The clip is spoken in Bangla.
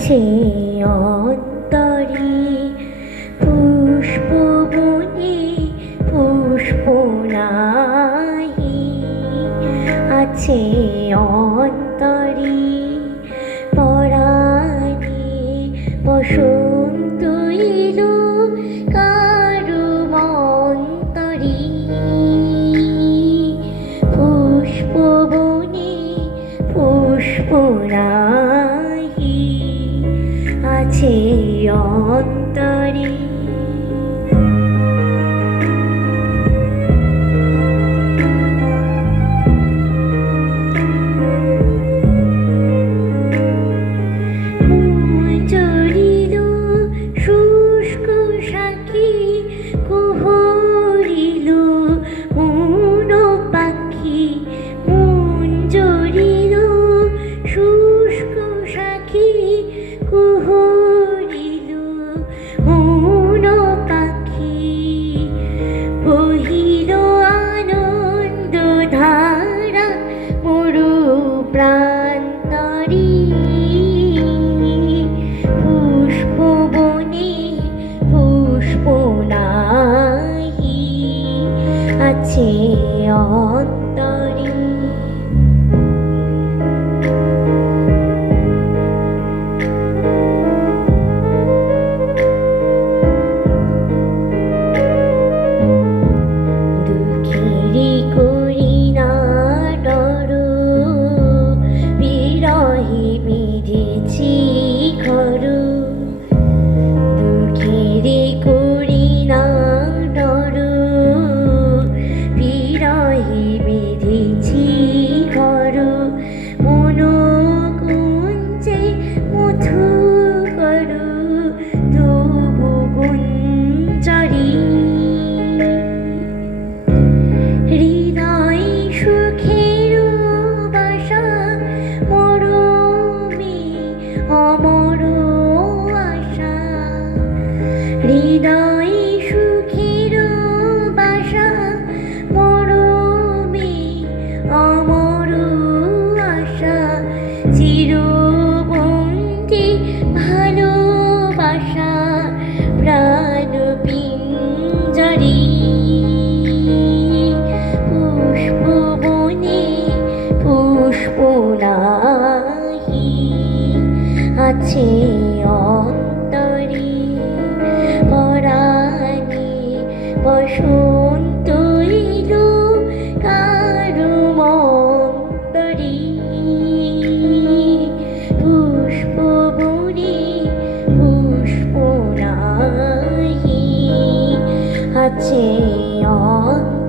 আছে অন্তরে পুষ্পবনে পুষ্প নাহি, আছে অন্তরে পরাণে বসন্ত এলো কারো অন্তরে। পুষ্পবনে পুষ্প নাহি, আছে অন্তরে। জড়িল শুষ্ক সাক্ষী কুহরিল মন পাখি, মন জড়িল শুষ্ক সাক্ষী কুহরিল মন পাখি। বহিল আনন্দ ধারা মরু প্রান্তরে। পুষ্পবনে পুষ্প নাহি, আছে অন্তরে। দুঃখেরই করি না ডর, বিরহে বিঁধেছি ঘর। দুঃখেরই করি না ডর, বিরহে বিঁধেছি ঘর। মনোকুঞ্জে মধুকর তবু গুঞ্জরি। হৃদয় সুখের বাসা মরমে অমর আশা। হৃদয় সুখের বাসা মরমে অমর আশা। চিরবন্দি ভালোবাসা প্রাণ পিঞ্জরি। পুষ্পবনে পুষ্প নাহি, আছে অন্তরে। পরাণে বসন্ত এলো কারো অন্তরে। পুষ্পবনে পুষ্প নাহি, আছে অন্তরে।